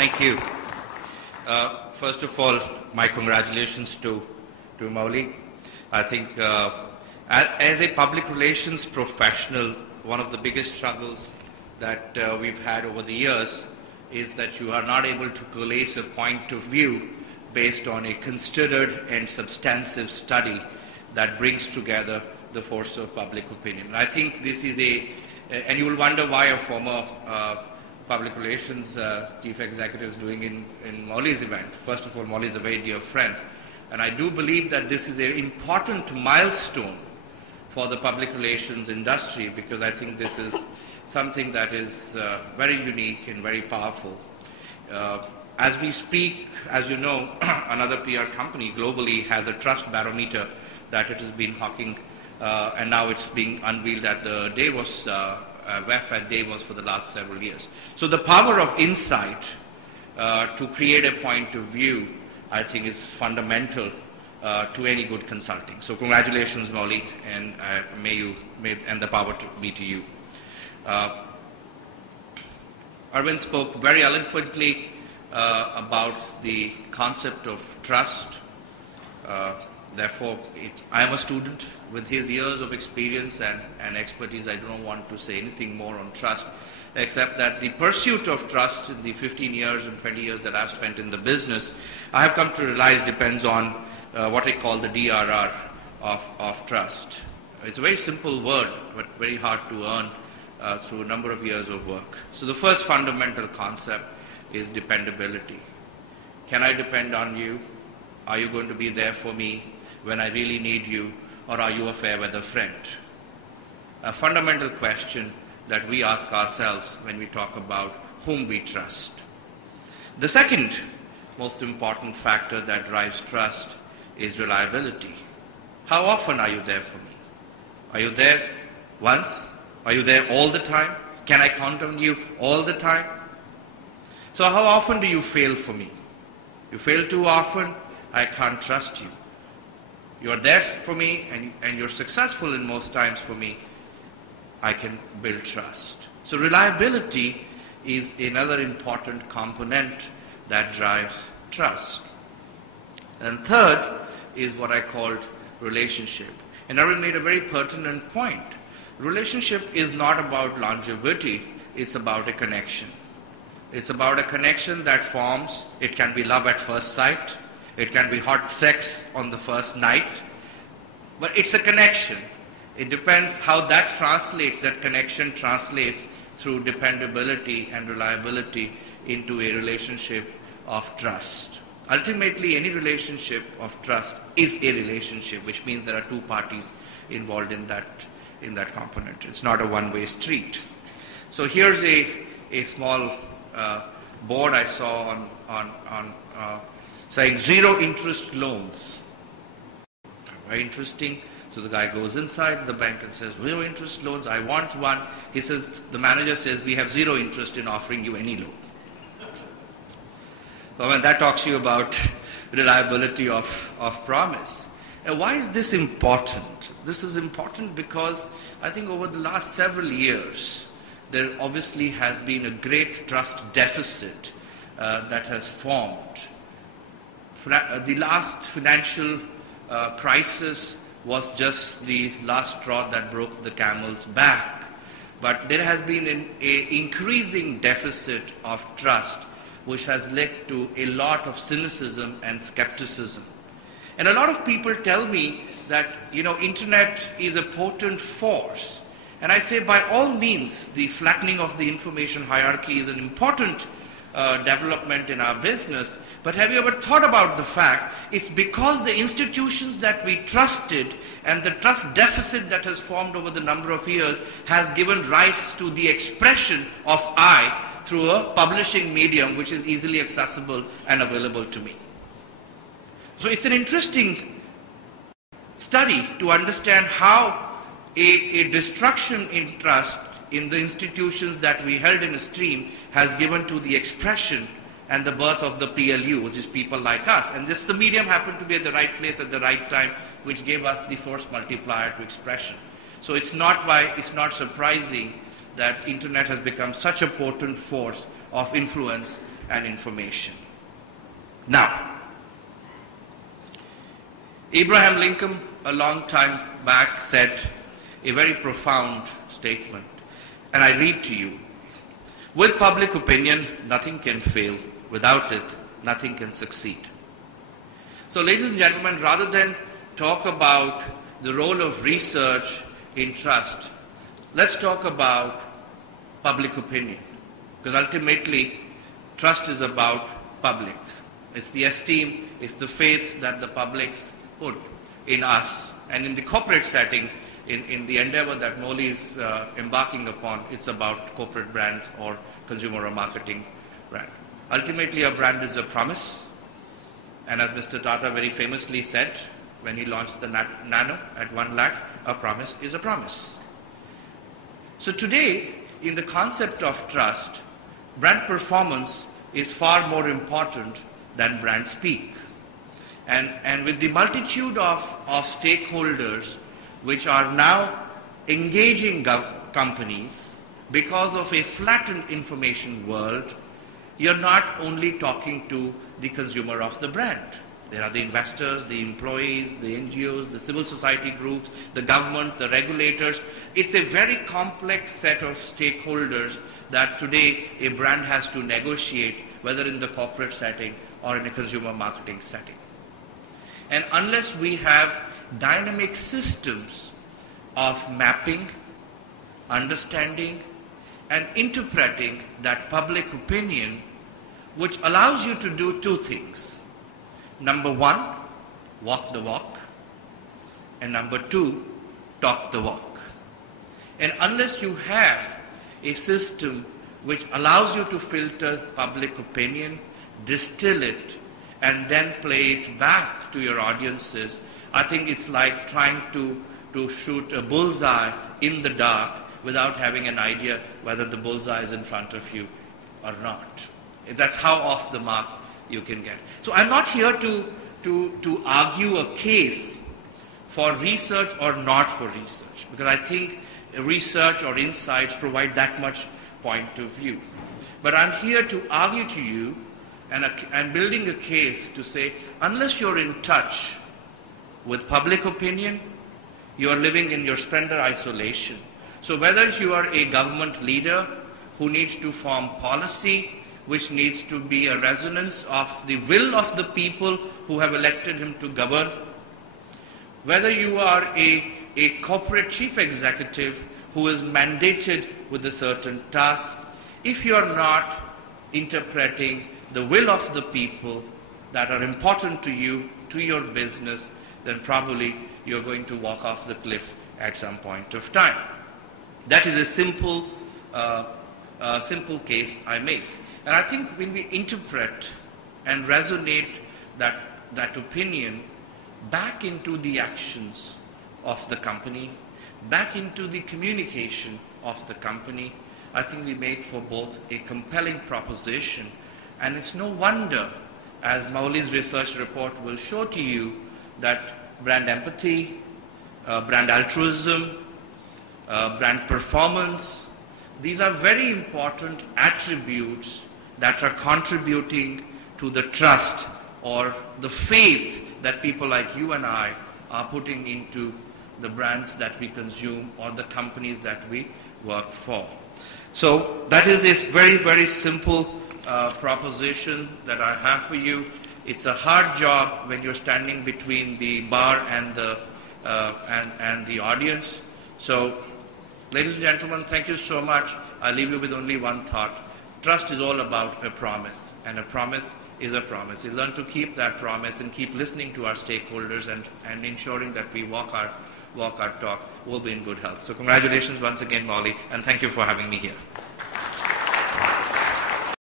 Thank you. First of all, my congratulations to Maulik. I think as a public relations professional, one of the biggest struggles that we've had over the years is that you are not able to coalesce a point of view based on a considered and substantive study that brings together the force of public opinion. And I think this is and you will wonder why a former public relations chief executive is doing in Maulik's event. First of all, Maulik is a very dear friend. And I do believe that this is an important milestone for the public relations industry, because I think this is something that is very unique and very powerful. As we speak, as you know, another PR company globally has a trust barometer that it has been hawking, and now it's being unveiled at the Davos, WEF at Davos for the last several years. So the power of insight to create a point of view, I think, is fundamental to any good consulting. So congratulations, Maulik, and and the power to be to you. Arvind spoke very eloquently about the concept of trust. Therefore, I am a student with his years of experience and expertise. I don't want to say anything more on trust, except that the pursuit of trust in the 15 years and 20 years that I've spent in the business, I have come to realize depends on what I call the DRR of trust. It's a very simple word, but very hard to earn through a number of years of work. So the first fundamental concept is dependability. Can I depend on you? Are you going to be there for me when I really need you, or are you a fair weather friend? A fundamental question that we ask ourselves when we talk about whom we trust. The second most important factor that drives trust is reliability. How often are you there for me? Are you there once? Are you there all the time? Can I count on you all the time? So how often do you fail for me? You fail too often, I can't trust you. You're there for me and you're successful in most times for me, I can build trust. So reliability is another important component that drives trust. And third is what I called relationship. And Arvind made a very pertinent point. Relationship is not about longevity, it's about a connection. It's about a connection that forms. It can be love at first sight. It can be hot sex on the first night. But it's a connection. It depends how that connection translates through dependability and reliability into a relationship of trust. Ultimately, any relationship of trust is a relationship, which means there are two parties involved in that component. It's not a one-way street. So here's a small board I saw on saying zero interest loans. Very interesting. So the guy goes inside the bank and says, zero interest loans, I want one. He says, the manager says, we have zero interest in offering you any loan. Well, that talks to you about reliability of promise. And why is this important? This is important because I think over the last several years, there obviously has been a great trust deficit that has formed. The last financial crisis was just the last straw that broke the camel's back. But there has been an increasing deficit of trust, which has led to a lot of cynicism and skepticism. And a lot of people tell me that, internet is a potent force. And I say, by all means, the flattening of the information hierarchy is an important development in our business. But have you ever thought about the fact it's because the institutions that we trusted and the trust deficit that has formed over the number of years has given rise to the expression of I through a publishing medium which is easily accessible and available to me. So it's an interesting study to understand how a destruction in trust in the institutions that we held in esteem has given to the expression and the birth of the PLU, which is people like us. And the medium happened to be at the right place at the right time, which gave us the force multiplier to expression. So it's not surprising that internet has become such a potent force of influence and information. Now, Abraham Lincoln, a long time back, said a very profound statement, and I read to you. With public opinion, nothing can fail. Without it, nothing can succeed. So, ladies and gentlemen, rather than talk about the role of research in trust, let's talk about public opinion. Because ultimately, trust is about publics. It's the esteem, it's the faith that the publics put in us. And in the corporate setting, in the endeavor that Molly is embarking upon, it's about corporate brand or consumer or marketing brand. Ultimately, a brand is a promise. And as Mr. Tata very famously said when he launched the Nano at 1 lakh, a promise is a promise. So today, in the concept of trust, brand performance is far more important than brand speak. And with the multitude of stakeholders which are now engaging companies because of a flattened information world, you're not only talking to the consumer of the brand. There are the investors, the employees, the NGOs, the civil society groups, the government, the regulators. It's a very complex set of stakeholders that today a brand has to negotiate, whether in the corporate setting or in a consumer marketing setting. And unless we have dynamic systems of mapping, understanding, and interpreting that public opinion, which allows you to do two things. Number one, walk the walk. And number two, talk the walk. And unless you have a system which allows you to filter public opinion, distill it, and then play it back to your audiences, I think it's like trying to shoot a bullseye in the dark without having an idea whether the bullseye is in front of you or not. That's how off the mark you can get. So I'm not here to argue a case for research or not for research, because I think research or insights provide that much point of view. But I'm here to argue to you and building a case to say, unless you're in touch with public opinion, you are living in your splendor isolation. So whether you are a government leader who needs to form policy, which needs to be a resonance of the will of the people who have elected him to govern, whether you are a corporate chief executive who is mandated with a certain task, if you are not interpreting the will of the people that are important to you, to your business, then probably you're going to walk off the cliff at some point of time. That is a simple case I make. And I think when we interpret and resonate that opinion back into the actions of the company, back into the communication of the company, I think we make for both a compelling proposition. And it's no wonder, as Mauli's research report will show to you, that brand empathy, brand altruism, brand performance, these are very important attributes that are contributing to the trust or the faith that people like you and I are putting into the brands that we consume or the companies that we work for. So that is a very, very simple proposition that I have for you. It's a hard job when you're standing between the bar and the audience. So, ladies and gentlemen, thank you so much. I'll leave you with only one thought. Trust is all about a promise, and a promise is a promise. We learn to keep that promise and keep listening to our stakeholders and ensuring that we walk our talk. We'll be in good health. So congratulations once again, Molly, and thank you for having me here.